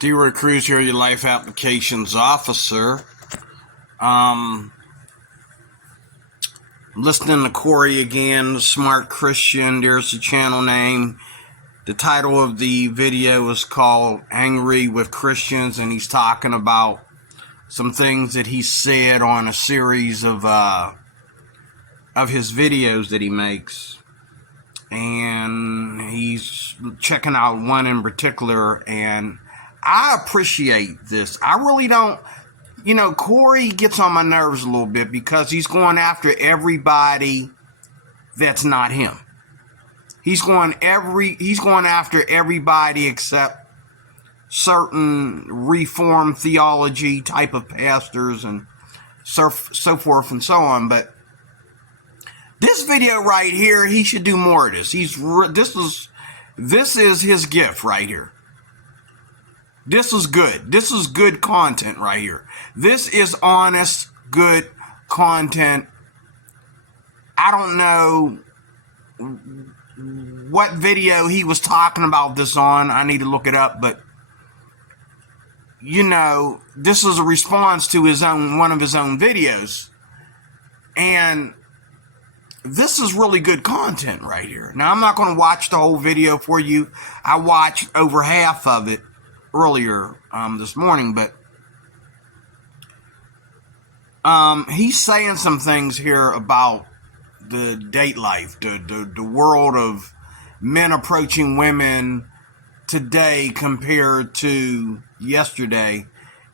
D-Roy Cruz here, your life applications officer. I'm listening to Corey again, Smart Christian. There's the channel name. The title of the video is called Angry with Christians, and he's talking about some things that he said on a series of his videos that he makes. And he's checking out one in particular, and I appreciate this. I really don't. Corey gets on my nerves a little bit because he's going after everybody that's not him. He's going after everybody except certain Reformed theology type of pastors and so forth and so on. But this video right here, he should do more of this. This is his gift right here. This is good. This is good content right here. This is honest, good content. I don't know what video he was talking about this on. I need to look it up, but this is a response to one of his own videos. And this is really good content right here. Now, I'm not going to watch the whole video for you. I watched over half of it earlier this morning, but he's saying some things here about the date life, the world of men approaching women today compared to yesterday,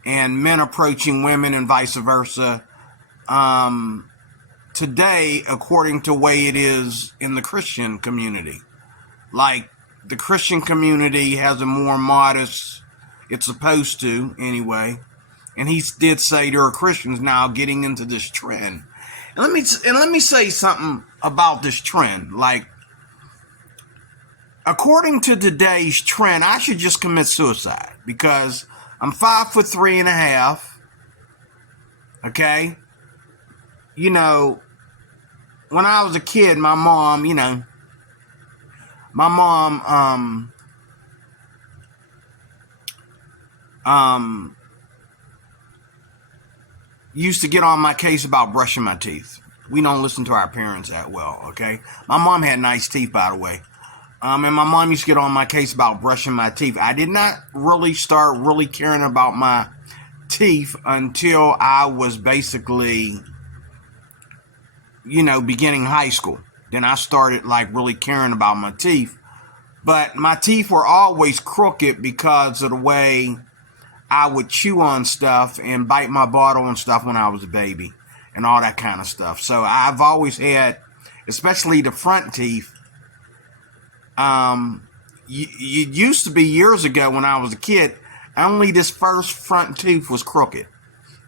and men approaching women and vice versa today according to the way it is in the Christian community. Like, the Christian community has a more modest, it's supposed to anyway, and he did say there are Christians now getting into this trend. And let me say something about this trend. Like, according to today's trend, I should just commit suicide because I'm 5'3.5". Okay, when I was a kid, my mom, used to get on my case about brushing my teeth. We don't listen to our parents that well, okay? My mom had nice teeth, by the way. And my mom used to get on my case about brushing my teeth. I did not really start caring about my teeth until I was basically, beginning high school. Then I started really caring about my teeth. But my teeth were always crooked because of the way I would chew on stuff and bite my bottle and stuff when I was a baby and all that kind of stuff. So I've always had, especially the front teeth. It used to be years ago when I was a kid, only this first front tooth was crooked.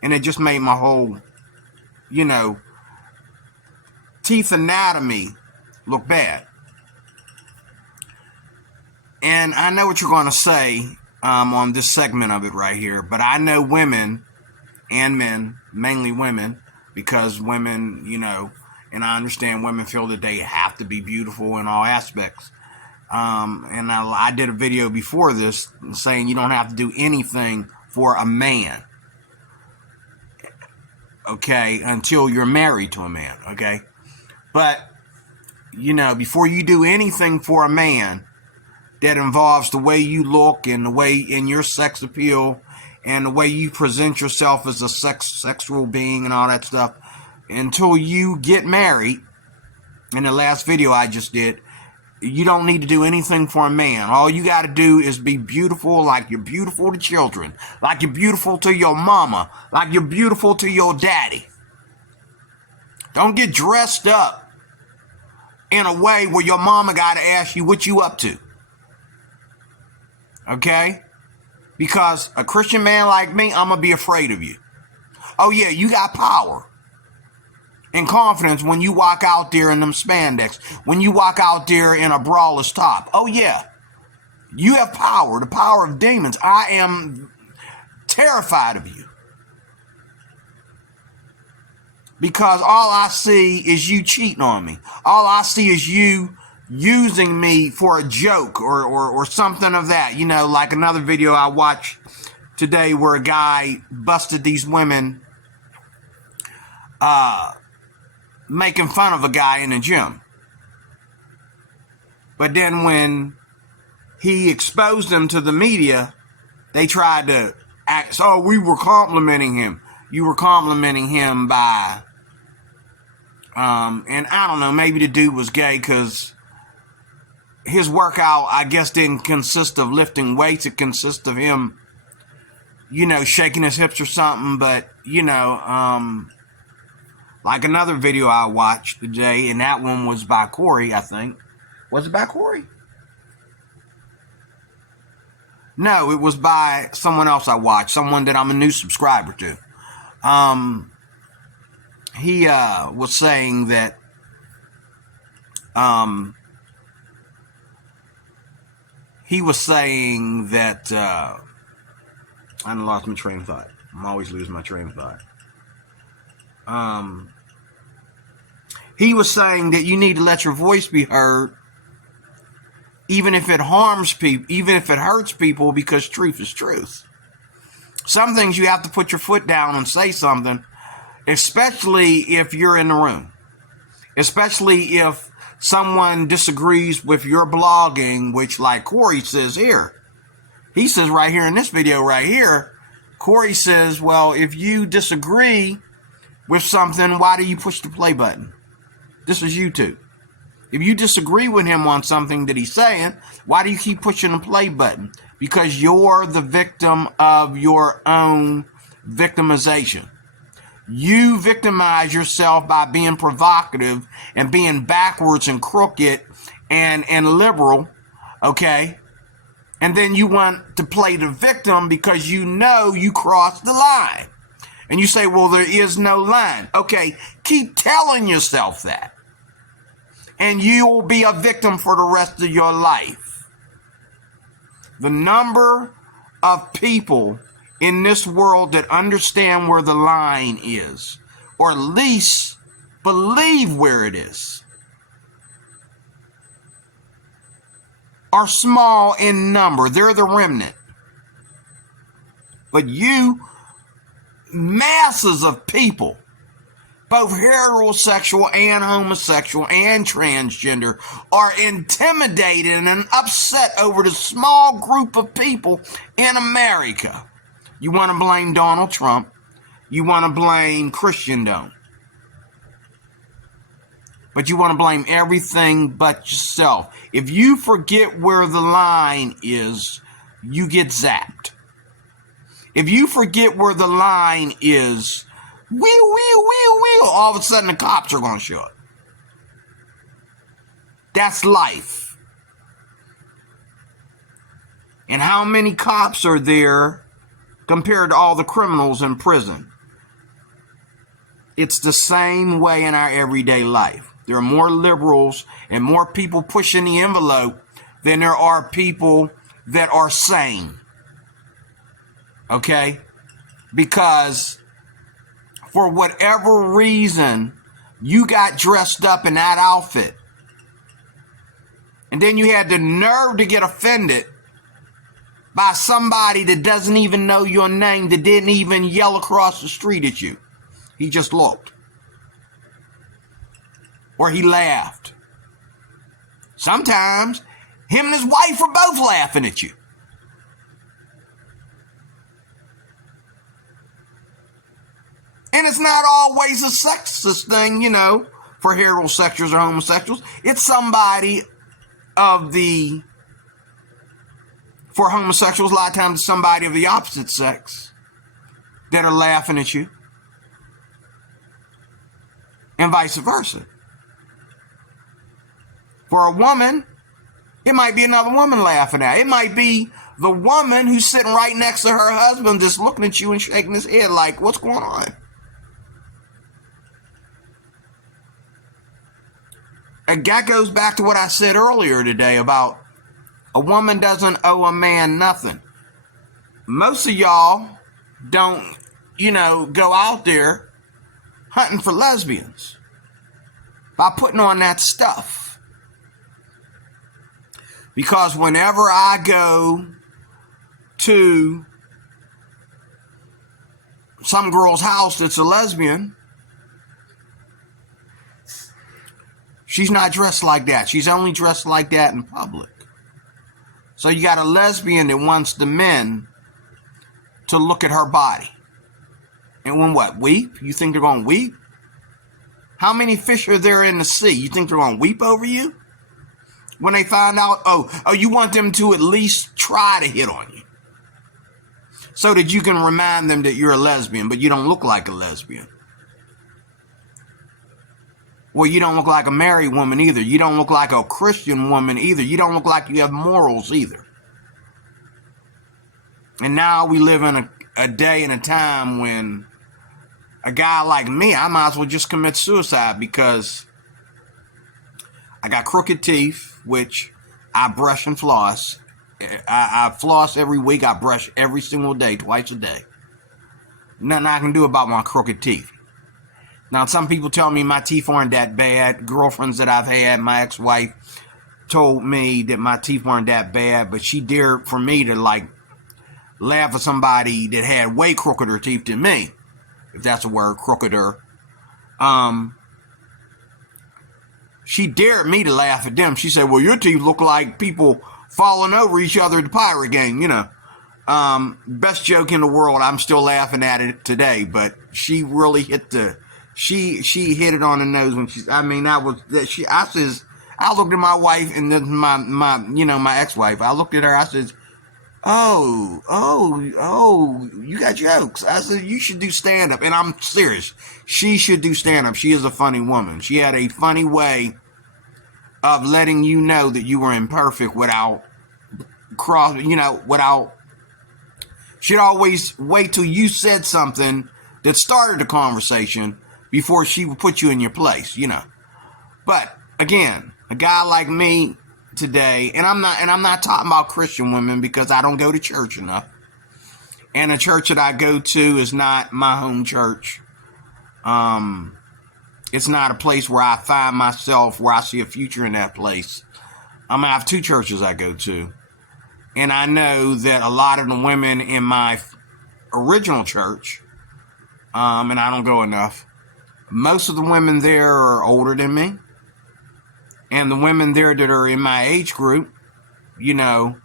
And it just made my whole, teeth anatomy look bad. And I know what you're going to say on this segment of it right here, but I know women and men, mainly women, because women, and I understand women feel that they have to be beautiful in all aspects. And I did a video before this saying you don't have to do anything for a man, okay, until you're married to a man, okay? But, before you do anything for a man that involves the way you look and the way in your sex appeal and the way you present yourself as a sexual being and all that stuff, until you get married, in the last video I just did, you don't need to do anything for a man. All you got to do is be beautiful like you're beautiful to children, like you're beautiful to your mama, like you're beautiful to your daddy. Don't get dressed up in a way where your mama got to ask you what you up to. Okay? Because a Christian man like me, I'm going to be afraid of you. Oh yeah, you got power and confidence when you walk out there in them spandex, when you walk out there in a braless top. Oh yeah, you have power, the power of demons. I am terrified of you. Because all I see is you cheating on me. All I see is you using me for a joke or something of that. Like another video I watched today where a guy busted these women making fun of a guy in the gym. But then when he exposed them to the media, they tried to act, oh, we were complimenting him. You were complimenting him by, and I don't know, maybe the dude was gay because his workout, I guess, didn't consist of lifting weights. It consists of him, shaking his hips or something. But, like another video I watched today, and that one was by Corey, I think. Was it by Corey? No, it was by someone else I watched, someone that I'm a new subscriber to. He was saying that I lost my train of thought. I'm always losing my train of thought. He was saying that you need to let your voice be heard, even if it harms people, even if it hurts people, because truth is truth. Some things you have to put your foot down and say something, especially if you're in the room. Especially if someone disagrees with your blogging, which, like Corey says here. He says right here in this video right here, Corey says, well, if you disagree with something, why do you push the play button? This is YouTube. If you disagree with him on something that he's saying, why do you keep pushing the play button? Because you're the victim of your own victimization. You victimize yourself by being provocative and being backwards and crooked and liberal, okay? And then you want to play the victim because you know you crossed the line. And you say, well, there is no line. Okay, keep telling yourself that. And you will be a victim for the rest of your life. The number of people in this world that understand where the line is, or at least believe where it is, are small in number. They're the remnant. But you, masses of people, both heterosexual and homosexual and transgender, are intimidated and upset over the small group of people in America. You want to blame Donald Trump. You want to blame Christendom. But you want to blame everything but yourself. If you forget where the line is, you get zapped. If you forget where the line is, all of a sudden the cops are going to show up. That's life. And how many cops are there compared to all the criminals in prison? It's the same way in our everyday life. There are more liberals and more people pushing the envelope than there are people that are sane. Okay? Because for whatever reason, you got dressed up in that outfit. And then you had the nerve to get offended by somebody that doesn't even know your name, that didn't even yell across the street at you. He just looked. Or he laughed. Sometimes him and his wife are both laughing at you. And it's not always a sexist thing, for heterosexuals or homosexuals. It's somebody for homosexuals, a lot of times it's somebody of the opposite sex that are laughing at you. And vice versa. For a woman, it might be another woman laughing at. It might be the woman who's sitting right next to her husband just looking at you and shaking his head like, what's going on? And that goes back to what I said earlier today about a woman doesn't owe a man nothing. Most of y'all don't, go out there hunting for lesbians by putting on that stuff. Because whenever I go to some girl's house that's a lesbian, she's not dressed like that. She's only dressed like that in public. So you got a lesbian that wants the men to look at her body. And when what? Weep? You think they're going to weep? How many fish are there in the sea? You think they're going to weep over you? When they find out, oh, you want them to at least try to hit on you. So that you can remind them that you're a lesbian, but you don't look like a lesbian. Well, you don't look like a married woman either. You don't look like a Christian woman either. You don't look like you have morals either. And now we live in a day and a time when a guy like me, I might as well just commit suicide because I got crooked teeth, which I brush and floss. I floss every week. I brush every single day, twice a day. Nothing I can do about my crooked teeth. Now, some people tell me my teeth aren't that bad. Girlfriends that I've had, my ex-wife told me that my teeth weren't that bad, but she dared for me to laugh at somebody that had way crookeder teeth than me, if that's a word, crookeder. She dared me to laugh at them. She said, well, your teeth look like people falling over each other at the pirate game, you know. Best joke in the world. I'm still laughing at it today, but she really hit she hit it on the nose when I looked at my wife and then my ex-wife. I looked at her, I said, oh, you got jokes. I said, you should do stand-up. And I'm serious. She should do stand-up. She is a funny woman. She had a funny way of letting you know that you were imperfect without she'd always wait till you said something that started the conversation before she would put you in your place, you know. But again, a guy like me today, and I'm not talking about Christian women because I don't go to church enough. And the church that I go to is not my home church. It's not a place where I find myself, where I see a future in that place. I have two churches I go to. And I know that a lot of the women in my original church, and I don't go enough, most of the women there are older than me. And the women there that are in my age group, you know,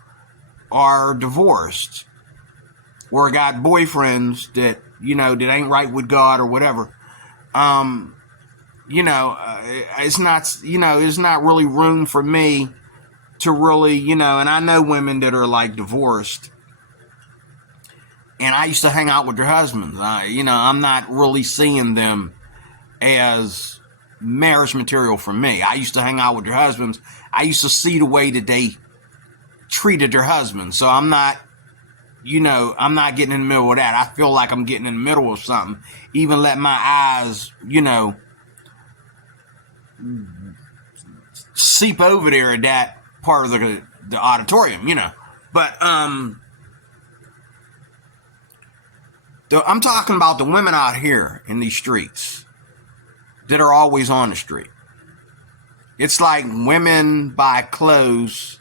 are divorced. Or got boyfriends that, you know, that ain't right with God or whatever. It's not really room for me to really, you know, and I know women that are divorced. And I used to hang out with their husbands. I'm not really seeing them as marriage material for me. I used to hang out with their husbands. I used to see the way that they treated their husbands. So I'm not getting in the middle of that. I feel like I'm getting in the middle of something. Even let my eyes, you know, seep over there at that part of the auditorium, you know. But I'm talking about the women out here in these streets that are always on the street. It's like women buy clothes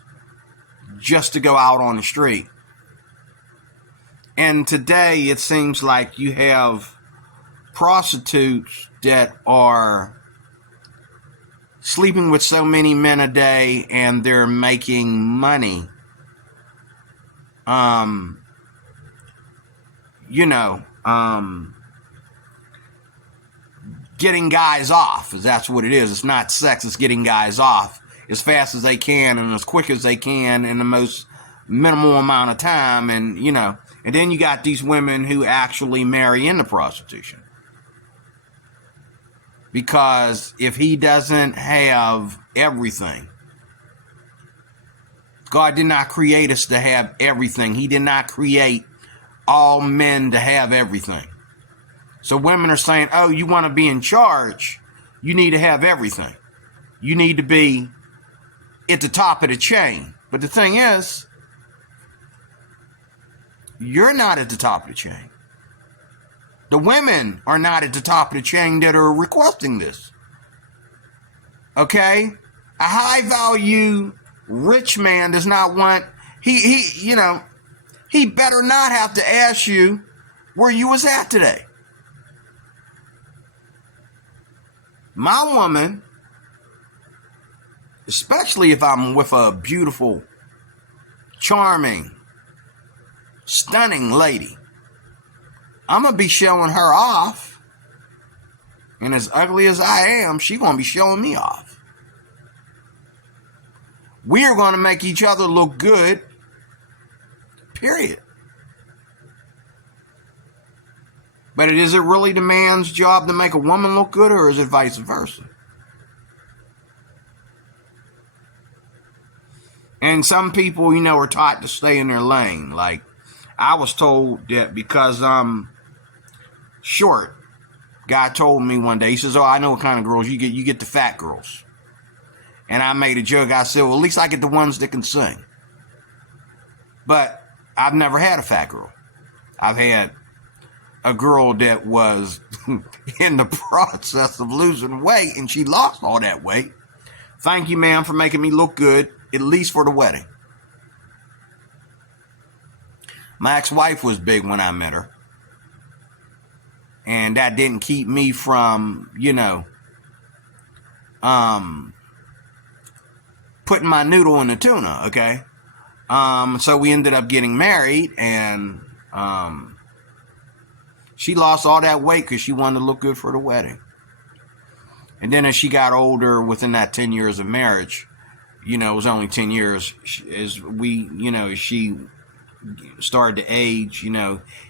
just to go out on the street. And today it seems like you have prostitutes that are sleeping with so many men a day and they're making money. Getting guys off, because that's what it is. It's not sex, it's getting guys off as fast as they can and as quick as they can in the most minimal amount of time. And, you know, and then you got these women who actually marry into prostitution. Because if he doesn't have everything, God did not create us to have everything. He did not create all men to have everything. So women are saying, oh, you want to be in charge, you need to have everything. You need to be at the top of the chain. But the thing is, you're not at the top of the chain. The women are not at the top of the chain that are requesting this. Okay? A high value rich man does not want, he better not have to ask you where you was at today. My woman, especially if I'm with a beautiful, charming, stunning lady, I'm going to be showing her off. And as ugly as I am, she's going to be showing me off. We are going to make each other look good. Period. But is it really the man's job to make a woman look good, or is it vice versa? And some people, are taught to stay in their lane. Like, I was told that because I'm short, guy told me one day, he says, oh, I know what kind of girls you get the fat girls. And I made a joke. I said, well, at least I get the ones that can sing. But I've never had a fat girl. I've had a girl that was in the process of losing weight, and she lost all that weight. Thank you, ma'am, for making me look good, at least for the wedding. My ex-wife was big when I met her. And that didn't keep me from, putting my noodle in the tuna, okay? So we ended up getting married, and she lost all that weight because she wanted to look good for the wedding. And then as she got older, within that 10 years of marriage, it was only 10 years, as she started to age,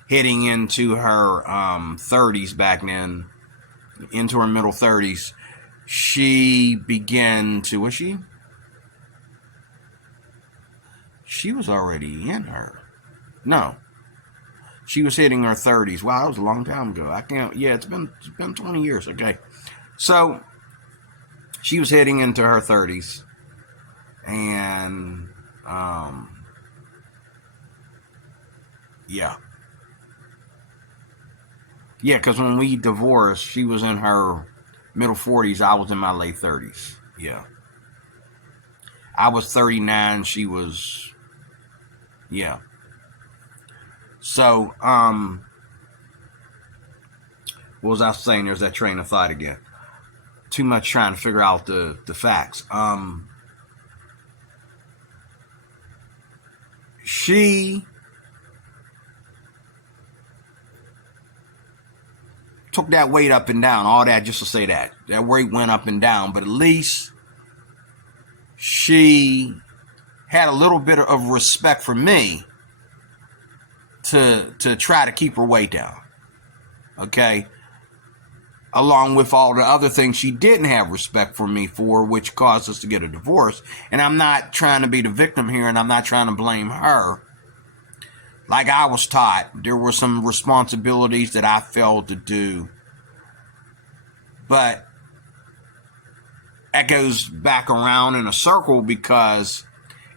hitting into her 30s back then, into her middle 30s, she began to, was she? She was already in her. No. She was hitting her 30s. Wow, that was a long time ago. It's been 20 years, okay. So, she was heading into her 30s. And, yeah. Yeah, because when we divorced, she was in her middle 40s. I was in my late 30s. Yeah. I was 39. She was... Yeah. So, what was I saying? There's that train of thought again. Too much trying to figure out the facts. She took that weight up and down. All that just to say that. That weight went up and down. But at least she had a little bit of respect for me to try to keep her weight down. Okay? Along with all the other things she didn't have respect for me for, which caused us to get a divorce. And I'm not trying to be the victim here, and I'm not trying to blame her. Like I was taught, there were some responsibilities that I failed to do. But that goes back around in a circle, because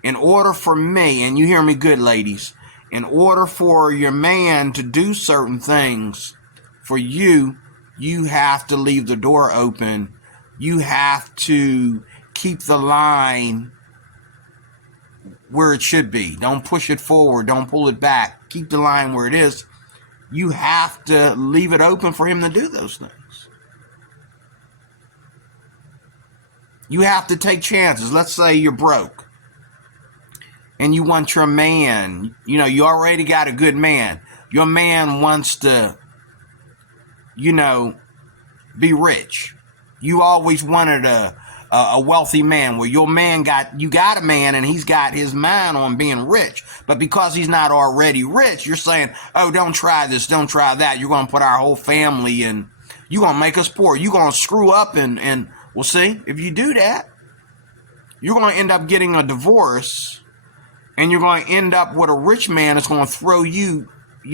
in order for me, and you hear me good, ladies, in order for your man to do certain things for you, you have to leave the door open. You have to keep the line where it should be. Don't push it forward. Don't pull it back. Keep the line where it is. You have to leave it open for him to do those things. You have to take chances. Let's say you're broke and you want your man, you already got a good man. Your man wants to, be rich. You always wanted a wealthy man, where your man you got a man and he's got his mind on being rich. But because he's not already rich, you're saying, oh, don't try this, don't try that. You're going to put our whole family in, you're going to make us poor. You're going to screw up and well, see, if you do that, you're going to end up getting a divorce, and you're going to end up with a rich man that's going to throw you,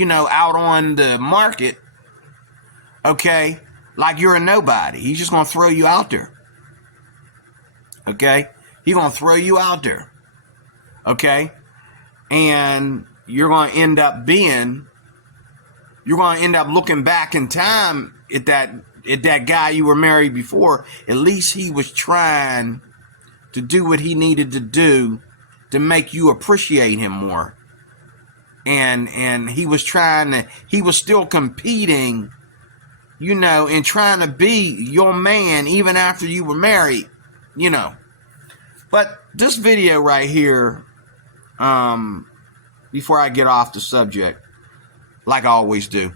out on the market, okay, like you're a nobody. He's just going to throw you out there, okay? He's going to throw you out there, okay? And you're going to end up looking back in time at that guy you were married before. At least he was trying to do what he needed to do to make you appreciate him more. And he was still competing and trying to be your man even after you were married, But this video right here, before I get off the subject, like I always do,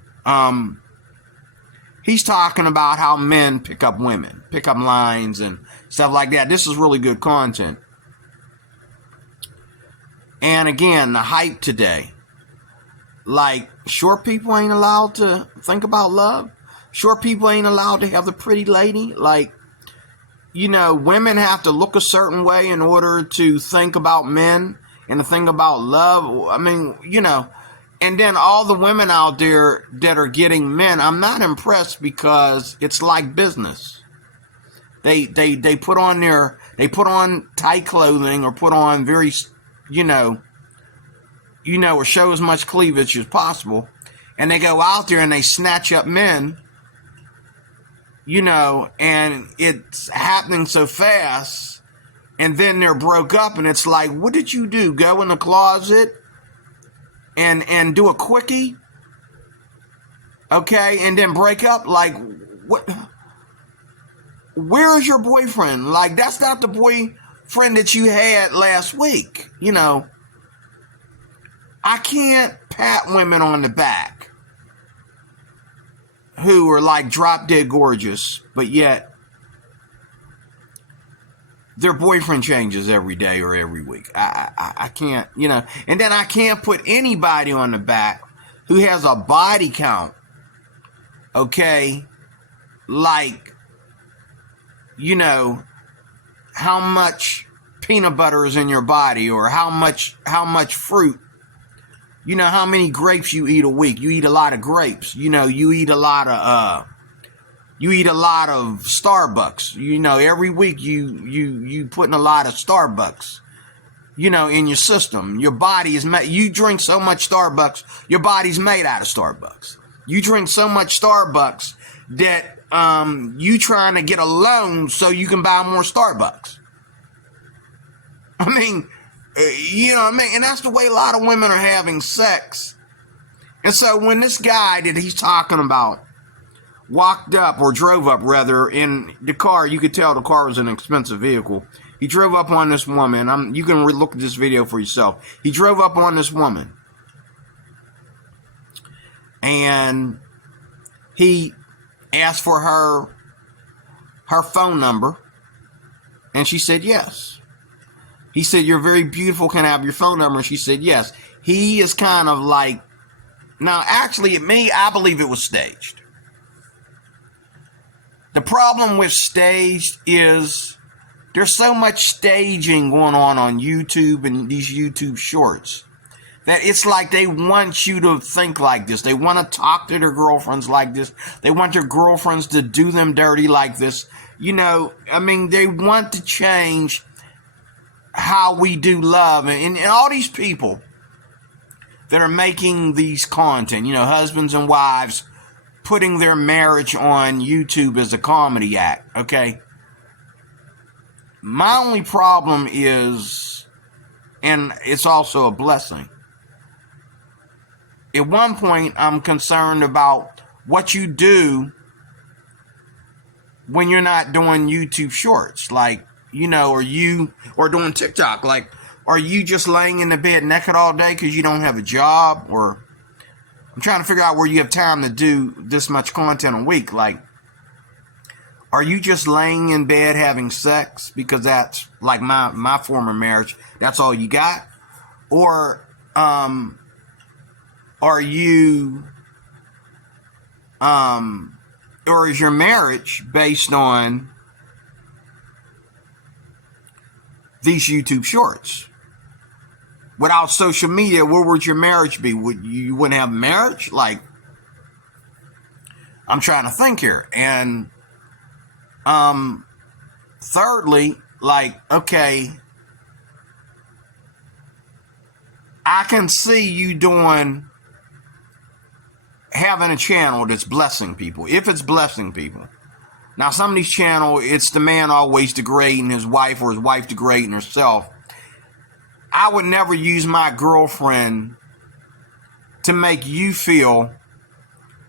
he's talking about how men pick up women, pick up lines and stuff like that. This is really good content. And again, the hype today. Like, short people ain't allowed to think about love. Short people ain't allowed to have the pretty lady. Like, women have to look a certain way in order to think about men and to think about love. I mean, and then all the women out there that are getting men, I'm not impressed because it's like business. They put on tight clothing or put on very, or show as much cleavage as possible. And they go out there and they snatch up men, and it's happening so fast. And then they're broke up and it's like, what did you do? Go in the closet and do a quickie? Okay. And then break up? Like, what? Where is your boyfriend? Like, that's not the boyfriend that you had last week. I can't pat women on the back who are like drop dead gorgeous, but yet their boyfriend changes every day or every week. I can't, and then I can't put anybody on the back who has a body count. Okay. Like, how much peanut butter is in your body, or how much fruit, how many grapes you eat a week. You eat a lot of grapes. You eat a lot of Starbucks. Every week you put in a lot of Starbucks, in your system. Your body is made. You drink so much Starbucks, your body's made out of Starbucks. You drink so much Starbucks that you trying to get a loan so you can buy more Starbucks. I mean, and that's the way a lot of women are having sex. And so when this guy that he's talking about walked up, or drove up rather, in the car, you could tell the car was an expensive vehicle. He drove up on this woman. You can look at this video for yourself. He drove up on this woman. And he asked for her phone number. And she said yes. He said, "You're very beautiful. Can I have your phone number?" And she said yes. He is kind of like, now actually, I believe it was staged. The problem with staged is there's so much staging going on YouTube and these YouTube shorts that it's like they want you to think like this. They want to talk to their girlfriends like this. They want their girlfriends to do them dirty like this. They want to change how we do love. And all these people that are making these content, husbands and wives, putting their marriage on YouTube as a comedy act, okay? My only problem is, and it's also a blessing, at one point I'm concerned about what you do when you're not doing YouTube shorts, like, or doing TikTok. Like, are you just laying in the bed naked all day because you don't have a job? Or I'm trying to figure out where you have time to do this much content a week. Like, are you just laying in bed having sex because that's like my former marriage, that's all you got? Or are you or is your marriage based on these YouTube shorts? Without social media, where would your marriage be? You wouldn't have marriage? Like, I'm trying to think here. And thirdly, like, okay, I can see you having a channel that's blessing people, if it's blessing people. Now, some of these channels, it's the man always degrading his wife, or his wife degrading herself. I would never use my girlfriend to make you feel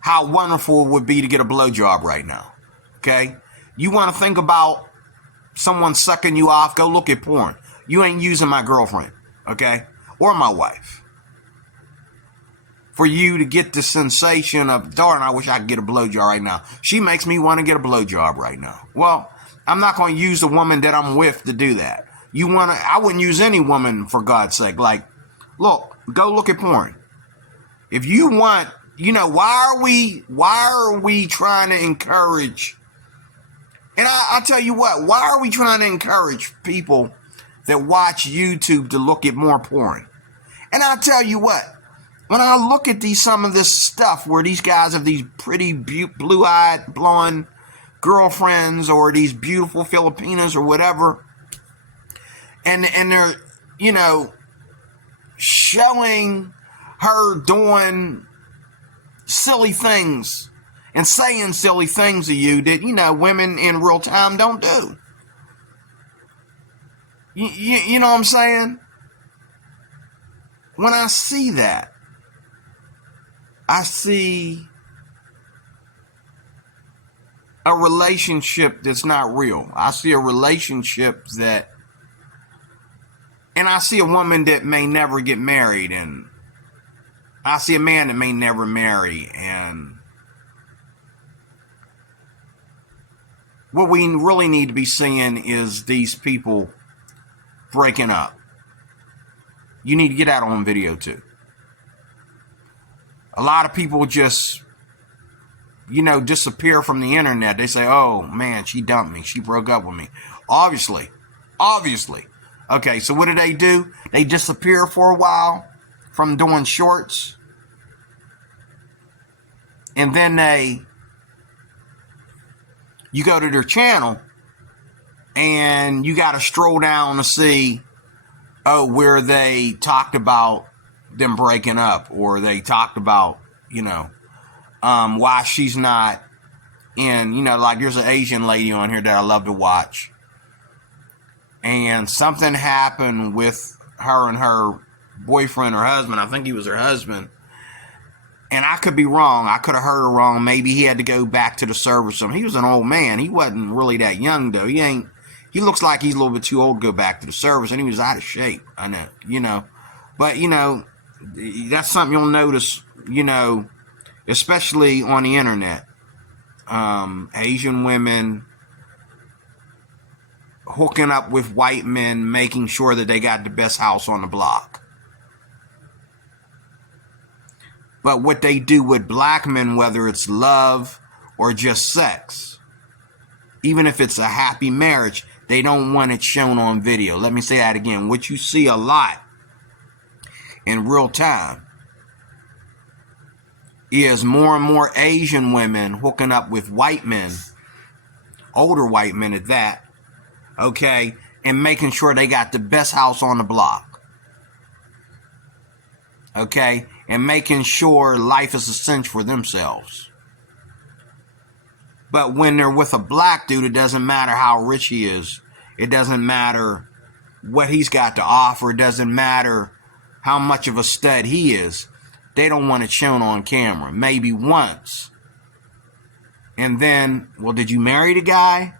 how wonderful it would be to get a blowjob right now. Okay? You want to think about someone sucking you off, go look at porn. You ain't using my girlfriend, okay? Or my wife. For you to get the sensation of, darn, I wish I could get a blowjob right now. She makes me want to get a blowjob right now. Well, I'm not going to use the woman that I'm with to do that. I wouldn't use any woman, for God's sake. Like, look, go look at porn. If you want, why are we trying to encourage? And I'll tell you what, why are we trying to encourage people that watch YouTube to look at more porn? And I'll tell you what, when I look at some of this stuff where these guys have these pretty blue-eyed, blonde girlfriends, or these beautiful Filipinas or whatever, and they're, showing her doing silly things and saying silly things to you that, women in real time don't do. You know what I'm saying? When I see that, I see a relationship that's not real. I see a relationship and I see a woman that may never get married, and I see a man that may never marry, and what we really need to be seeing is these people breaking up. You need to get that on video too. A lot of people just, disappear from the internet. They say, oh man, she dumped me. She broke up with me. Obviously. Okay, so what do? They disappear for a while from doing shorts. And then you go to their channel and you got to stroll down to see, where they talked about them breaking up, or they talked about, why she's not in, like there's an Asian lady on here that I love to watch. And something happened with her and her boyfriend or husband. I think he was her husband. And I could be wrong. I could have heard her wrong. Maybe he had to go back to the service. He was an old man. He wasn't really that young, though. He looks like he's a little bit too old to go back to the service. And he was out of shape. I know, But, that's something you'll notice, especially on the internet. Asian women hooking up with white men, making sure that they got the best house on the block. But what they do with black men, whether it's love or just sex, even if it's a happy marriage, they don't want it shown on video. Let me say that again. What you see a lot in real time is more and more Asian women hooking up with white men, older white men at that, okay, and making sure they got the best house on the block, okay, and making sure life is a cinch for themselves. But when they're with a black dude, it doesn't matter how rich he is. It doesn't matter what he's got to offer. It doesn't matter how much of a stud he is. They don't want it shown on camera. Maybe once. And then, well, did you marry the guy?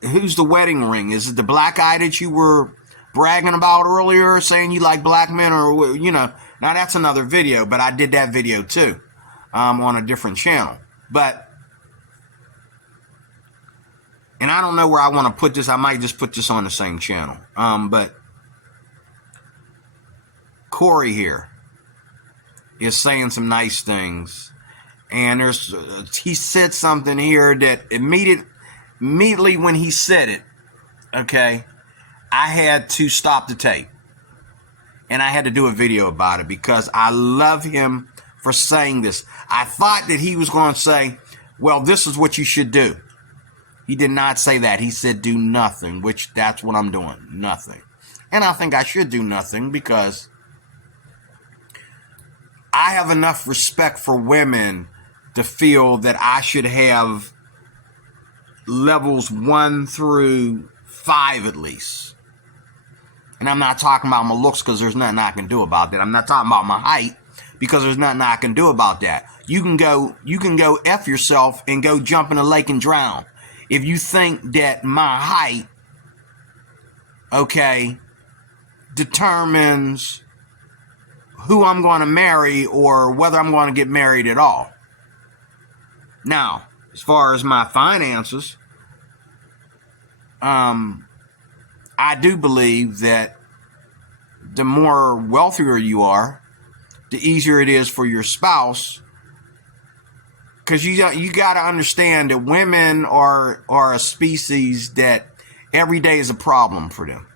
Who's the wedding ring? Is it the black guy that you were bragging about earlier, saying you like black men, or, now that's another video, but I did that video too, on a different channel. But, and I don't know where I want to put this. I might just put this on the same channel. But Corey here is saying some nice things, and he said something here that immediately when he said it, okay, I had to stop the tape, and I had to do a video about it because I love him for saying this. I thought that he was going to say, well, this is what you should do. He did not say that. He said do nothing, which that's what I'm doing, nothing. And I think I should do nothing because I have enough respect for women to feel that I should have levels 1 through 5 at least. And I'm not talking about my looks because there's nothing I can do about that. I'm not talking about my height because there's nothing I can do about that. You can go F yourself and go jump in a lake and drown. If you think that my height, okay, determines who I'm going to marry or whether I'm going to get married at all. Now, as far as my finances, I do believe that the more wealthier you are, the easier it is for your spouse. Because you got to understand that women are a species that every day is a problem for them.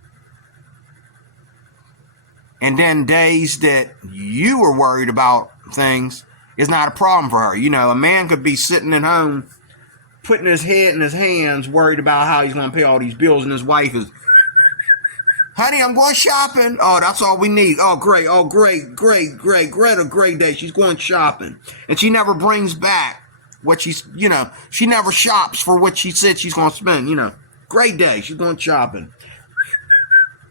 And then days that you were worried about things is not a problem for her. You know, a man could be sitting at home, putting his head in his hands, worried about how he's going to pay all these bills, and his wife is, honey, I'm going shopping. Oh, that's all we need. Oh, great. Oh, great. A great day. She's going shopping. And she never brings back what she's, you know, she never shops for what she said she's going to spend, you know. Great day. She's going shopping.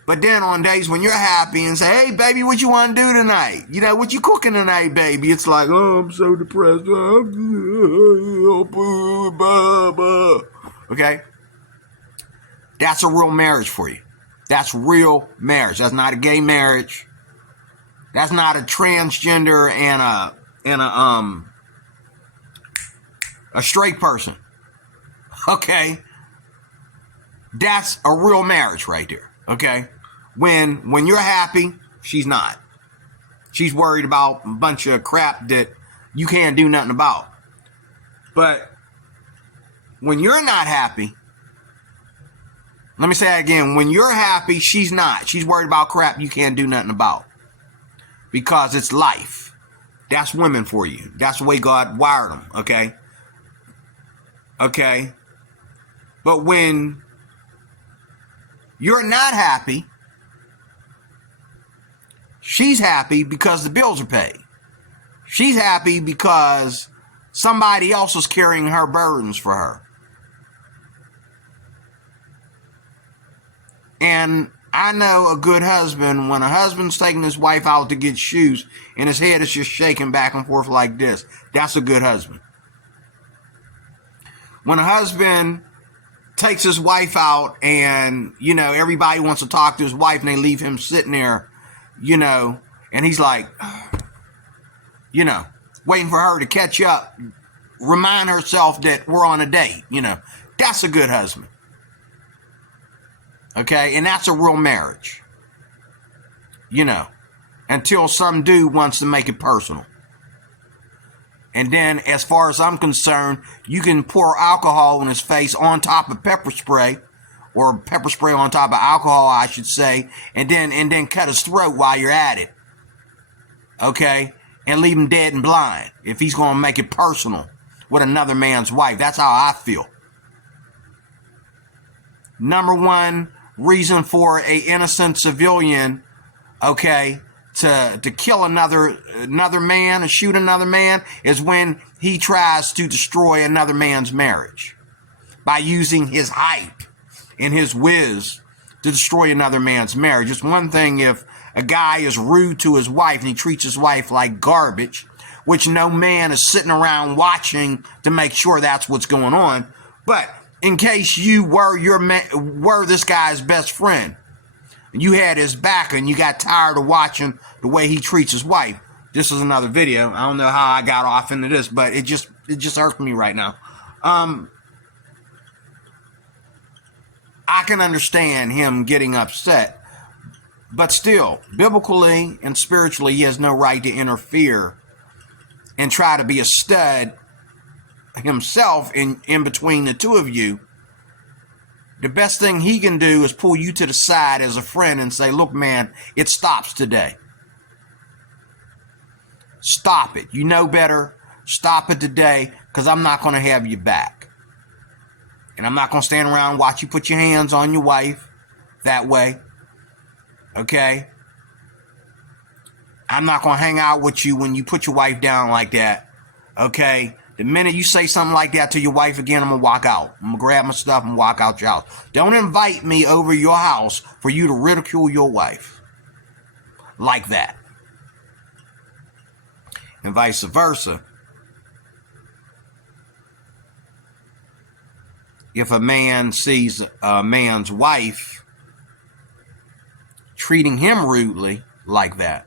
But then on days when you're happy and say, hey, baby, what you want to do tonight? You know, what you cooking tonight, baby? It's like, oh, I'm so depressed. Okay? That's a real marriage for you. That's real marriage. That's not a gay marriage. That's not a transgender and a straight person. Okay? That's a real marriage right there. Okay? When you're happy, she's not. She's worried about a bunch of crap that you can't do nothing about. But when you're not happy, let me say that again. When you're happy, she's not. She's worried about crap you can't do nothing about. Because it's life. That's women for you. That's the way God wired them, okay? Okay? But when you're not happy, she's happy because the bills are paid. She's happy because somebody else is carrying her burdens for her. And I know a good husband, when a husband's taking his wife out to get shoes and his head is just shaking back and forth like this, that's a good husband. When a husband takes his wife out and, you know, everybody wants to talk to his wife and they leave him sitting there, you know, and he's like, you know, waiting for her to catch up, remind herself that we're on a date, you know, that's a good husband. Okay, and that's a real marriage. You know, until some dude wants to make it personal. And then, as far as I'm concerned, you can pour alcohol in his face on top of pepper spray, or pepper spray on top of alcohol, I should say, and then cut his throat while you're at it. Okay, and leave him dead and blind if he's going to make it personal with another man's wife. That's how I feel. Number one reason for a innocent civilian, okay, to kill another man and shoot another man is when he tries to destroy another man's marriage by using his hype and his whiz to destroy another man's marriage. It's one thing if a guy is rude to his wife and he treats his wife like garbage, which no man is sitting around watching to make sure that's what's going on. But in case you were this guy's best friend, and you had his back and you got tired of watching the way he treats his wife. This is another video. I don't know how I got off into this, but it just hurts me right now. I can understand him getting upset, but still, biblically and spiritually, he has no right to interfere and try to be a stud himself in between the two of you. The best thing he can do is pull you to the side as a friend and say, look, man, it stops today. Stop it. You know better. Stop it today, because I'm not going to have you back. And I'm not going to stand around and watch you put your hands on your wife that way. Okay? I'm not going to hang out with you when you put your wife down like that. Okay? The minute you say something like that to your wife again, I'm going to walk out. I'm going to grab my stuff and walk out your house. Don't invite me over your house for you to ridicule your wife like that. and vice versa. If a man sees a man's wife treating him rudely like that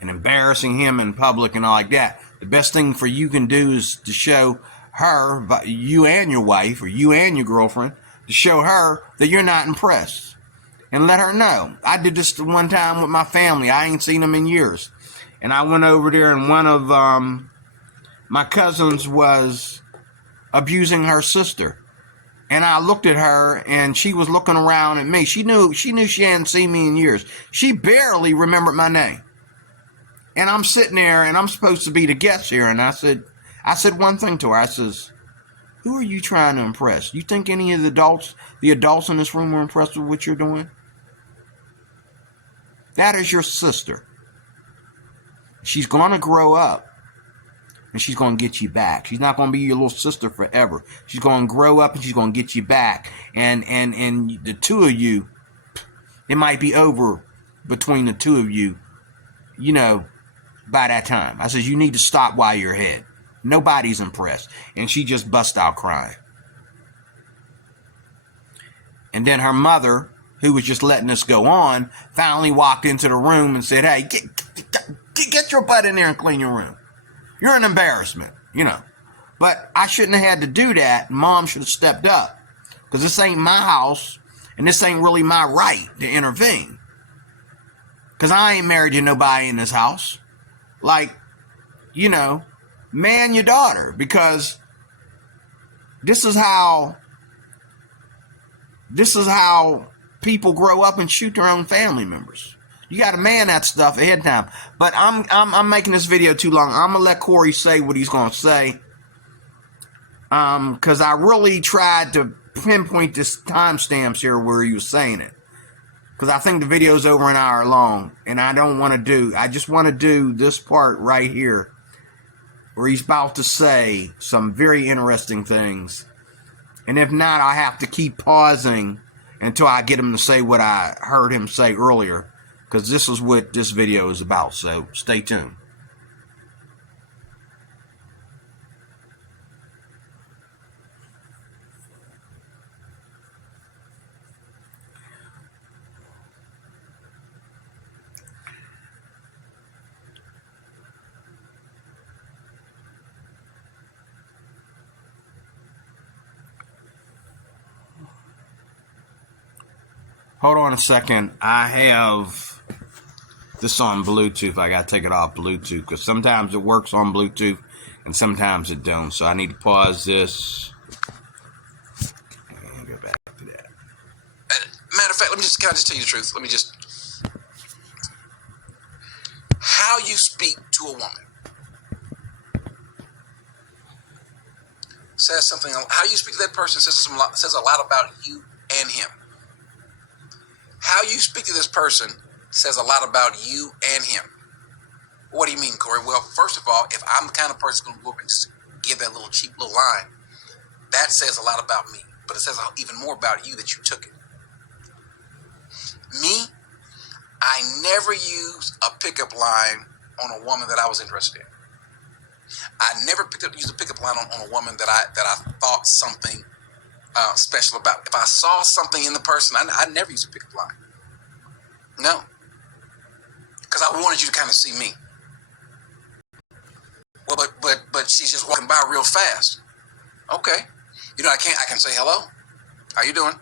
and embarrassing him in public and all like that, the best thing for you can do is to show her, you and your wife or you and your girlfriend, to show her that you're not impressed and let her know. I did this one time with my family. I ain't seen them in years. And I went over there and one of my cousins was abusing her sister. And I looked at her, and she was looking around at me. She knew she hadn't seen me in years. She barely remembered my name. And I'm sitting there, and I'm supposed to be the guest here. And I said one thing to her. I says, "Who are you trying to impress? You think any of the adults in this room were impressed with what you're doing? That is your sister. She's going to grow up. And she's going to get you back. She's not going to be your little sister forever. She's going to grow up and she's going to get you back. And the two of you, it might be over between the two of you, by that time." I says, "You need to stop while you're ahead. Nobody's impressed." And she just bust out crying. And then her mother, who was just letting this go on, finally walked into the room and said, "Hey, get your butt in there and clean your room. You're an embarrassment, But I shouldn't have had to do that. Mom should have stepped up. Because this ain't my house. And this ain't really my right to intervene. Because I ain't married to nobody in this house. Like, man your daughter. Because this is how people grow up and shoot their own family members. You got to man that stuff ahead of time. But I'm making this video too long. I'm going to let Corey say what he's going to say. Because I really tried to pinpoint this timestamps here where he was saying it. Because I think the video's over an hour long. And I just want to do this part right here. Where he's about to say some very interesting things. And if not, I have to keep pausing until I get him to say what I heard him say earlier. Because this is what this video is about, so stay tuned. Hold on a second. I have this on Bluetooth. I gotta take it off Bluetooth because sometimes it works on Bluetooth and sometimes it don't. So I need to pause this and go back to that. Matter of fact, can I just tell you the truth? How you speak to a woman says something. How you speak to that person says a lot about you and him. How you speak to this person says a lot about you and him. What do you mean, Corey? Well, first of all, if I'm the kind of person who's going to go up and just give that little cheap little line, that says a lot about me. But it says even more about you that you took it. Me, I never used a pickup line on a woman that I was interested in. I never used a pickup line on a woman that I thought something special about. If I saw something in the person, I never used a pickup line. No. Because I wanted you to kind of see me. Well, but she's just walking by real fast. Okay. I can say hello. How you doing?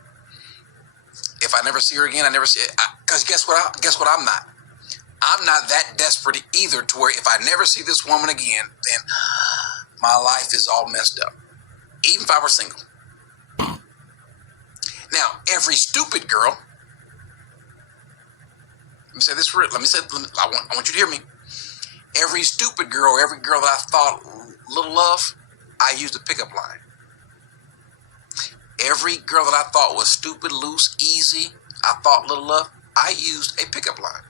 If I never see her again, I never see it. Because guess what I'm not? I'm not that desperate either to where if I never see this woman again, then my life is all messed up. Even if I were single. Now, every stupid girl, I want you to hear me. Every stupid girl, every girl that I thought little of, I used a pickup line. Every girl that I thought was stupid, loose, easy, I thought little of, I used a pickup line.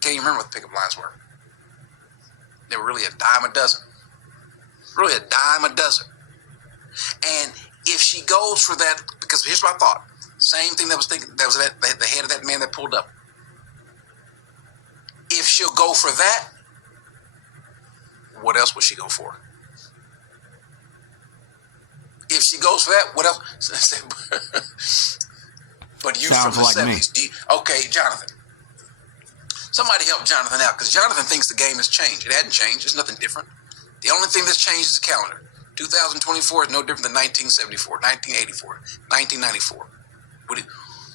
Can't even remember what the pickup lines were. They were really a dime a dozen. Really a dime a dozen. And if she goes for that, because here's my thought. Same thing that was the head of that man that pulled up. If she'll go for that, what else would she go for? If she goes for that, what else? But you Sounds from the like 70s. Okay, Jonathan. Somebody help Jonathan out, because Jonathan thinks the game has changed. It hadn't changed. It's nothing different. The only thing that's changed is the calendar. 2024 is no different than 1974, 1984, 1994.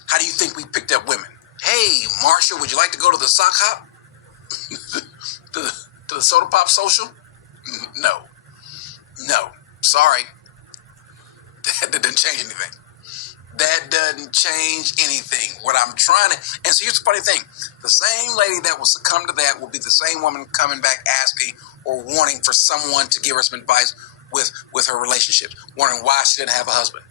How do you think we picked up women? Hey, Marsha, would you like to go to the sock hop? to the soda pop social? No. Sorry. That didn't change anything. That doesn't change anything. What I'm trying to, and so here's the funny thing. The same lady that will succumb to that will be the same woman coming back asking or wanting for someone to give her some advice with her relationships, wondering why she didn't have a husband.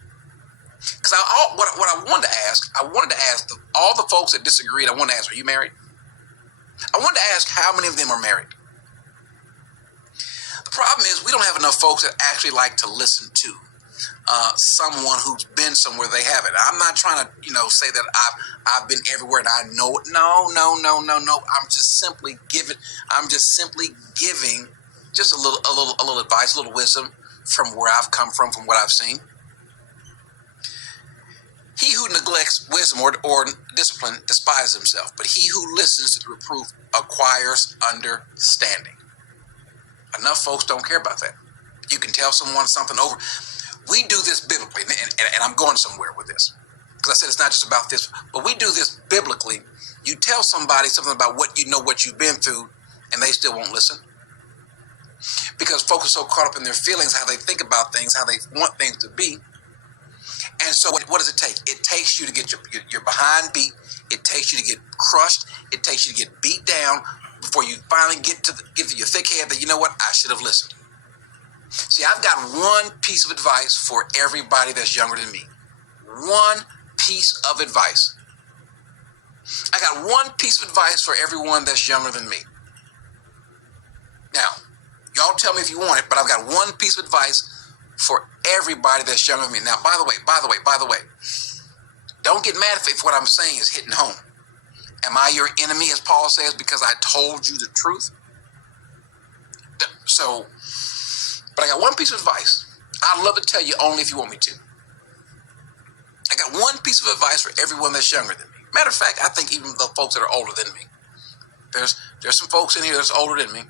Because what I wanted to ask all the folks that disagreed, I wanted to ask, are you married? I wanted to ask how many of them are married. The problem is we don't have enough folks that actually like to listen to someone who's been somewhere they haven't. I'm not trying to, say that I've been everywhere and I know it. No. I'm just simply giving just a little advice, a little wisdom from where I've come from what I've seen. He who neglects wisdom or discipline despises himself, but he who listens to the reproof acquires understanding. Enough folks don't care about that. You can tell someone something over. We do this biblically, and I'm going somewhere with this, because I said it's not just about this, but we do this biblically. You tell somebody something about what you've been through, and they still won't listen. Because folks are so caught up in their feelings, how they think about things, how they want things to be. And so what does it take? It takes you to get your behind beat. It takes you to get crushed. It takes you to get beat down before you finally get to your thick head that, you know what, I should have listened. See, I've got one piece of advice for everybody that's younger than me. One piece of advice. I got one piece of advice for everyone that's younger than me. Now, y'all tell me if you want it, but I've got one piece of advice for everybody that's younger than me. Now, by the way, don't get mad if what I'm saying is hitting home. Am I your enemy, as Paul says, because I told you the truth? But I got one piece of advice. I'd love to tell you only if you want me to. I got one piece of advice for everyone that's younger than me. Matter of fact, I think even the folks that are older than me. There's some folks in here that's older than me.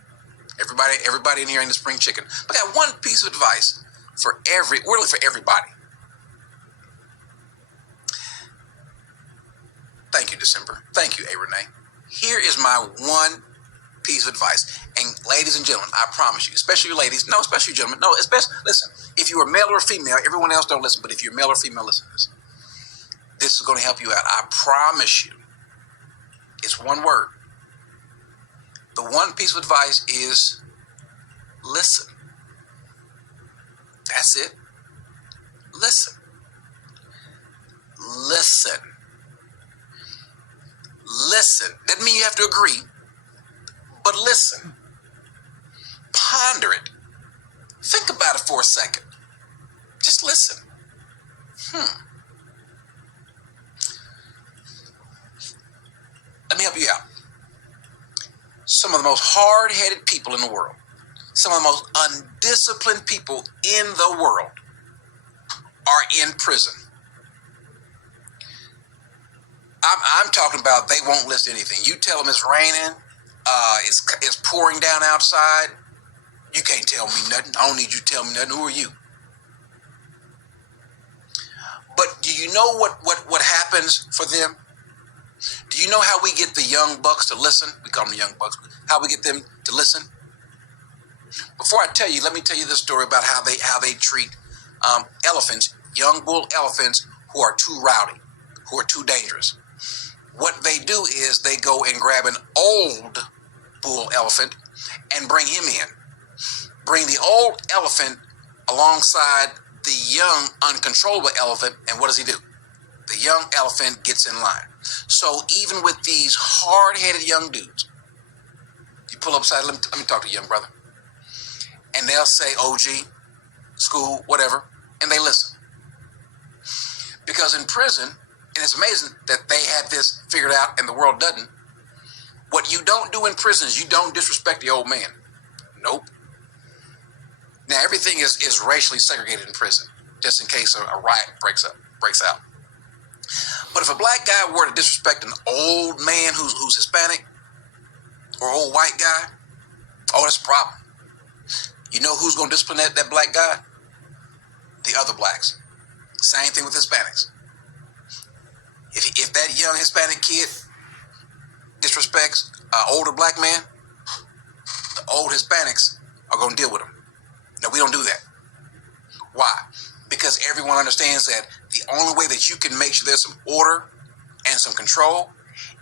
Everybody in here ain't a spring chicken. But I got one piece of advice for everybody. Thank you, December. Thank you, A. Renee. Here is my one piece of advice. And ladies and gentlemen, I promise you, especially you ladies, no, especially you gentlemen, no, listen, if you are male or female, everyone else don't listen, but if you're male or female, listen to this. This is going to help you out. I promise you. It's one word. The one piece of advice is listen. That's it. Listen. Doesn't mean you have to agree, but listen. Ponder it. Think about it for a second. Just listen. Let me help you out. Some of the most hard-headed people in the world, some of the most undisciplined people in the world are in prison. I'm talking about they won't listen to anything. You tell them it's raining, it's pouring down outside. You can't tell me nothing. I don't need you to tell me nothing. Who are you? But do you know what happens for them? Do you know how we get the young bucks to listen? We call them the young bucks. How we get them to listen? Before I tell you, let me tell you this story about how they treat elephants, young bull elephants who are too rowdy, who are too dangerous. What they do is they go and grab an old bull elephant and bring him in. Bring the old elephant alongside the young, uncontrollable elephant, and what does he do? The young elephant gets in line. So even with these hard-headed young dudes, you pull up beside, let me talk to you, young brother. And they'll say, OG, school, whatever, and they listen. Because in prison, and it's amazing that they had this figured out and the world doesn't, what you don't do in prison is you don't disrespect the old man. Nope. Now, everything is racially segregated in prison, just in case a riot breaks out. But if a black guy were to disrespect an old man who's Hispanic or old white guy, oh, that's a problem. You know who's going to discipline that black guy? The other blacks. Same thing with Hispanics. If that young Hispanic kid disrespects an older black man, the old Hispanics are going to deal with him. No, we don't do that. Why? Because everyone understands that the only way that you can make sure there's some order and some control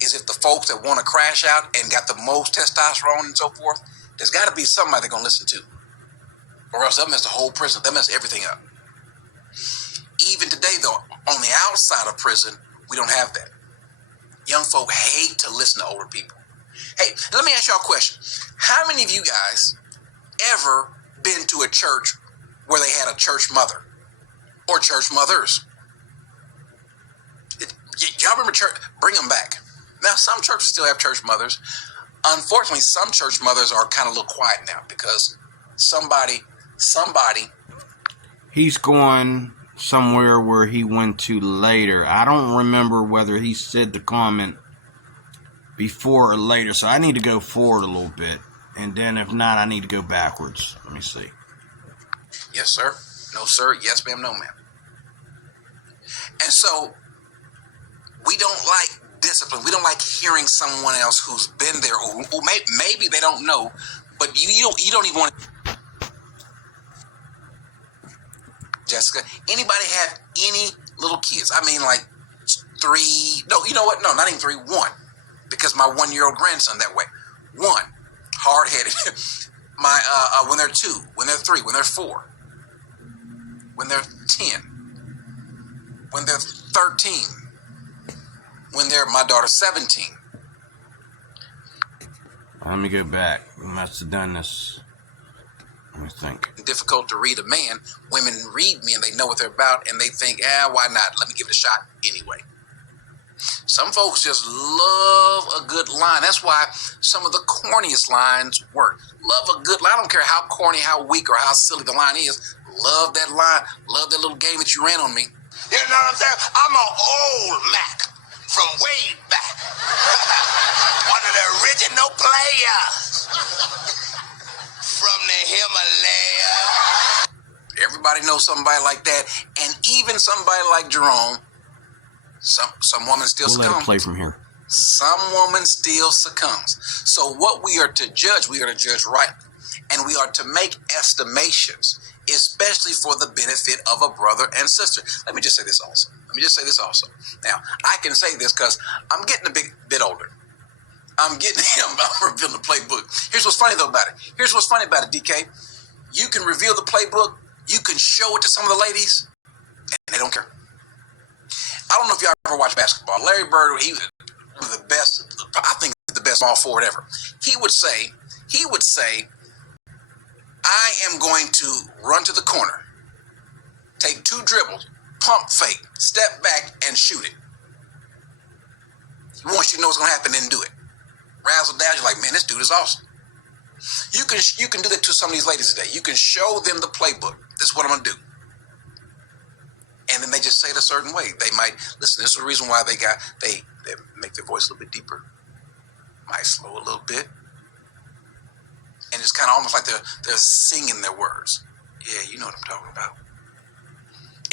is if the folks that want to crash out and got the most testosterone and so forth, there's got to be somebody they're going to listen to. Or else they'll mess the whole prison. They'll mess everything up. Even today, though, on the outside of prison, we don't have that. Young folk hate to listen to older people. Hey, let me ask y'all a question. How many of you guys ever been to a church where they had a church mother or church mothers? Y'all remember church? Bring them back. Now, some churches still have church mothers. Unfortunately, some church mothers are kind of a little quiet now because somebody. He's going somewhere where he went to later. I don't remember whether he said the comment before or later, so I need to go forward a little bit. And then if not, I need to go backwards. Let me see. Yes, sir. No, sir. Yes, ma'am. No, ma'am. And so we don't like discipline. We don't like hearing someone else who's been there, who maybe they don't know, but you don't even want to. Jessica, anybody have any little kids? I mean, like 3. No, you know what? No, not even 3. 1, because my 1-year-old grandson that way. 1, hard-headed. My when they're 2, when they're 3, when they're 4, when they're 10, when they're 13, when they're my daughter's 17. Let me go back. We must have done this. Let me think. Difficult to read a man. Women read me and they know what they're about and they think, why not? Let me give it a shot anyway. Some folks just love a good line. That's why some of the corniest lines work. Love a good line. I don't care how corny, how weak, or how silly the line is. Love that line. Love that little game that you ran on me. You know what I'm saying? I'm an old Mac from way back. One of the original players from the Himalaya. Everybody knows somebody like that. And even somebody like Jerome, some woman still We'll succumbs. let it play from here. Some woman still succumbs. So what we are to judge rightly. And we are to make estimations, especially for the benefit of a brother and sister. Let me just say this also. Now, I can say this because I'm getting a bit older. I'm revealing the playbook. Here's what's funny though about it. DK. You can reveal the playbook. You can show it to some of the ladies, and they don't care. I don't know if y'all ever watched basketball. Larry Bird, he was one of the best. I think the best small forward ever. He would say, I am going to run to the corner, take 2 dribbles, pump fake, step back, and shoot it. He wants you to know what's going to happen, then do it. Razzle dazzle, like, man, this dude is awesome. You can do that to some of these ladies today. You can show them the playbook. This is what I'm going to do. And then they just say it a certain way. They might, listen, this is the reason why they make their voice a little bit deeper. Might slow a little bit. And it's kind of almost like they're singing their words. Yeah, you know what I'm talking about.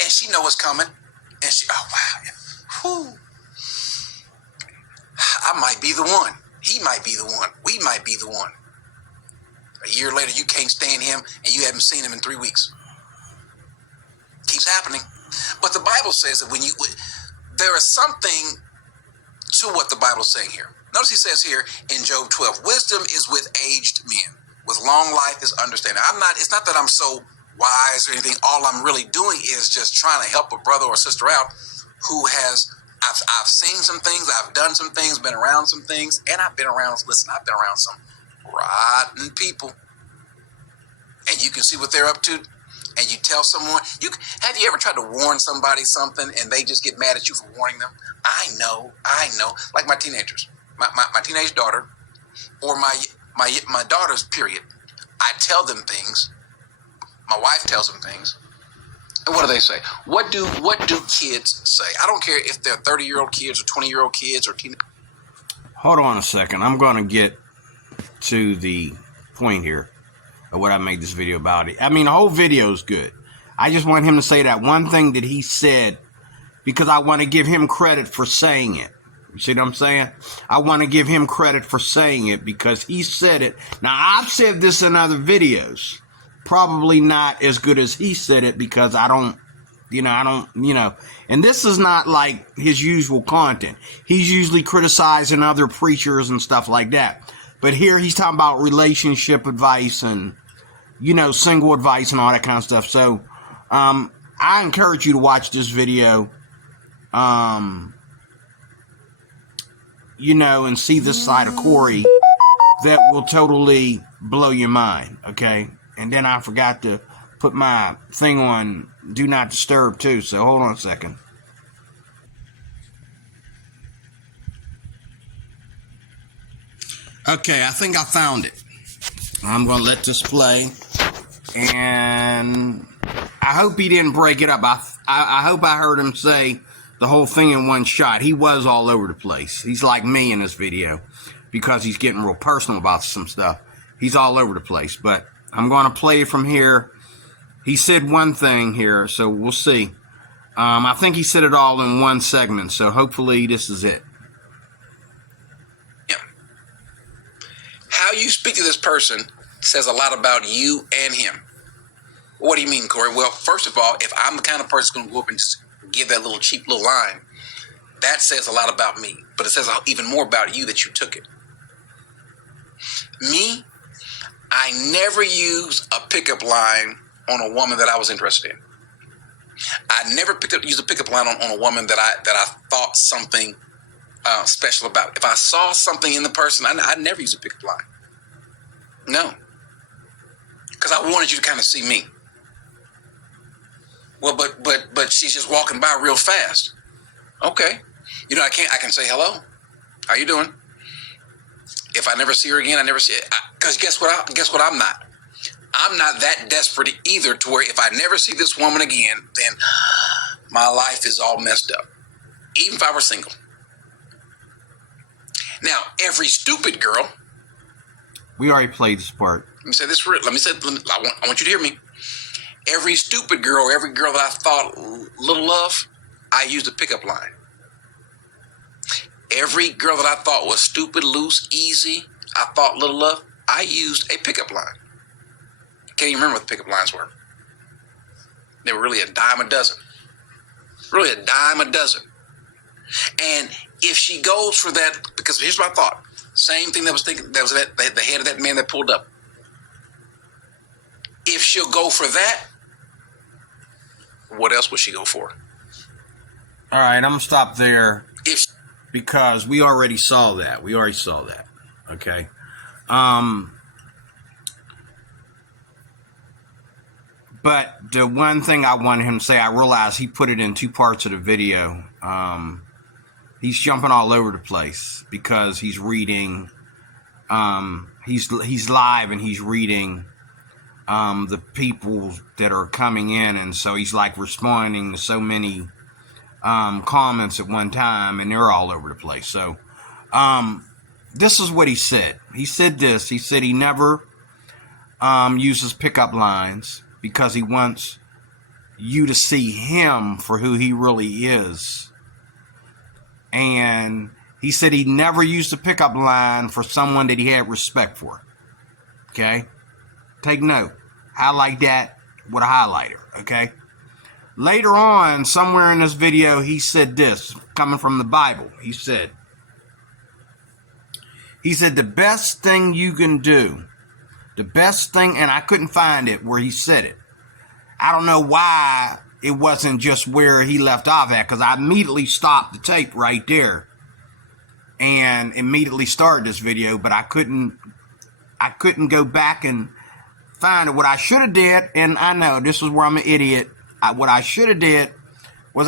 And she know what's coming. And she, oh, wow. Whew. I might be the one. He might be the one. We might be the one. A year later, you can't stand him, and you haven't seen him in 3 weeks. Keeps happening. But the Bible says that there is something to what the Bible's saying here. Notice he says here in Job 12, wisdom is with aged men. With long life is understanding. It's not that I'm so wise or anything. All I'm really doing is just trying to help a brother or sister out who has, I've seen some things, I've done some things, been around some things, and I've been around some rotten people. And you can see what they're up to, and you tell someone, have you ever tried to warn somebody something and they just get mad at you for warning them? I know, like my teenagers, my teenage daughter, or my daughter's period. I tell them things My wife tells them things. And what do they say? What do kids say? I don't care if they're 30-year-old kids or 20-year-old kids or teen. Hold on a second. I'm going to get to the point here of what I made this video about. I mean, the whole video is good. I just want him to say that one thing that he said because I want to give him credit for saying it. You see what I'm saying? I want to give him credit for saying it because he said it. Now, I've said this in other videos. Probably not as good as he said it because I don't, and this is not like his usual content. He's usually criticizing other preachers and stuff like that. But here he's talking about relationship advice and, single advice and all that kind of stuff. So, I encourage you to watch this video, and see this side of Corey that will totally blow your mind, okay? And then I forgot to put my thing on Do Not Disturb too, so hold on a second. Okay, I think I found it. I'm going to let this play, and I hope he didn't break it up. I hope I heard him say the whole thing in one shot. He was all over the place. He's like me in this video because he's getting real personal about some stuff. He's all over the place, but I'm going to play it from here. He said one thing here, so we'll see. I think he said it all in one segment, so hopefully this is it. Yeah. How you speak to this person says a lot about you and him. What do you mean, Corey? Well, first of all, if I'm the kind of person who's going to go up and just give that little cheap little line, that says a lot about me. But it says even more about you that you took it. Me, I never use a pickup line on a woman that I was interested in. I never used a pickup line on a woman that I thought something special about. If I saw something in the person, I never use a pickup line. No. Because I wanted you to kind of see me. Well, but she's just walking by real fast. Okay. I can say hello. How you doing? If I never see her again, I never see it. Because guess what I'm not? I'm not that desperate either to where if I never see this woman again, then my life is all messed up. Even if I were single. Now, every stupid girl. We already played this part. Let me say this. I want you to hear me. Every stupid girl, every girl that I thought little of, I used a pickup line. Every girl that I thought was stupid, loose, easy, I thought little of, I used a pickup line. Can't even remember what the pickup lines were. They were really a dime a dozen. Really a dime a dozen. And if she goes for that, because here's my thought. Same thing that was the head of that man that pulled up. If she'll go for that, what else would she go for? All right, I'm going to stop there If because we already saw that. Okay? But the one thing I wanted him to say, I realized he put it in two parts of the video. He's jumping all over the place because he's reading, he's live and he's reading the people that are coming in, and so he's like responding to so many comments at one time, and they're all over the place. So this is what he said. He said this. He said he never uses pickup lines because he wants you to see him for who he really is. And he said he never used a pickup line for someone that he had respect for. Okay? Take note. Highlight that with a highlighter. Okay? Later on, somewhere in this video, he said this, coming from the Bible. He said, the best thing you can do, the best thing, and I couldn't find it where he said it. I don't know why it wasn't just where he left off at, because I immediately stopped the tape right there and immediately started this video, but I couldn't go back and find it. What I should have did, and I know this is where I'm an idiot, what I should have did was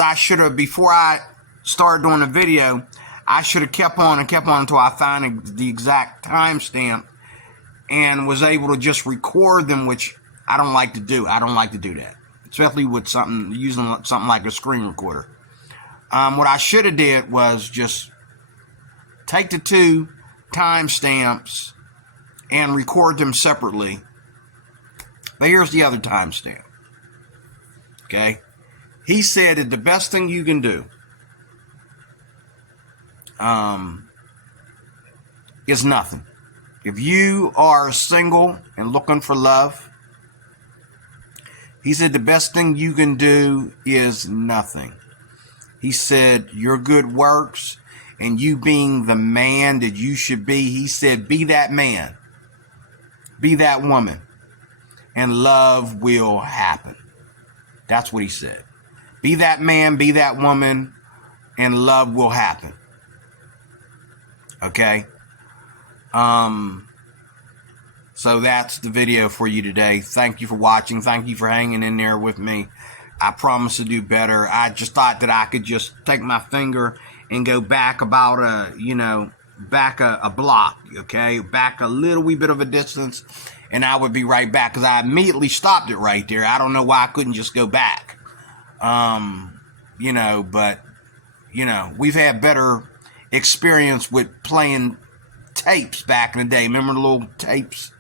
before I started doing the video, I should have kept on until I found the exact timestamp and was able to just record them, which I don't like to do that, especially with using something like a screen recorder. What I should have did was just take the 2 timestamps and record them separately. But here's the other timestamp. Okay? He said that the best thing you can do is nothing. If you are single and looking for love, he said the best thing you can do is nothing. He said your good works and you being the man that you should be, he said be that man, be that woman, and love will happen. That's what he said. Be that man, be that woman, and love will happen. Okay? So that's the video for you today. Thank you for watching. Thank you for hanging in there with me. I promise to do better. I just thought that I could just take my finger and go back about back a block, okay? Back a little wee bit of a distance, and I would be right back, because I immediately stopped it right there. I don't know why I couldn't just go back. But we've had better experience with playing tapes back in the day. Remember the little tapes?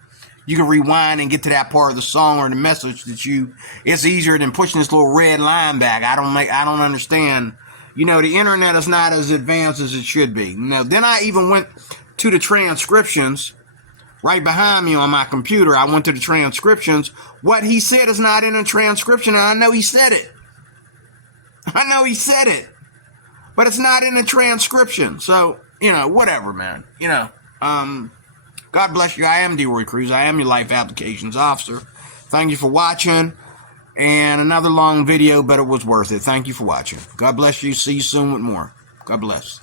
You can rewind and get to that part of the song or the message it's easier than pushing this little red line back. I don't understand. The internet is not as advanced as it should be. Then I even went to the transcriptions right behind me on my computer. I went to the transcriptions. What he said is not in the transcription, and I know he said it. But it's not in the transcription. So, whatever, man. God bless you. I am DeRoy Cruz. I am your life applications officer. Thank you for watching. And another long video, but it was worth it. Thank you for watching. God bless you. See you soon with more. God bless.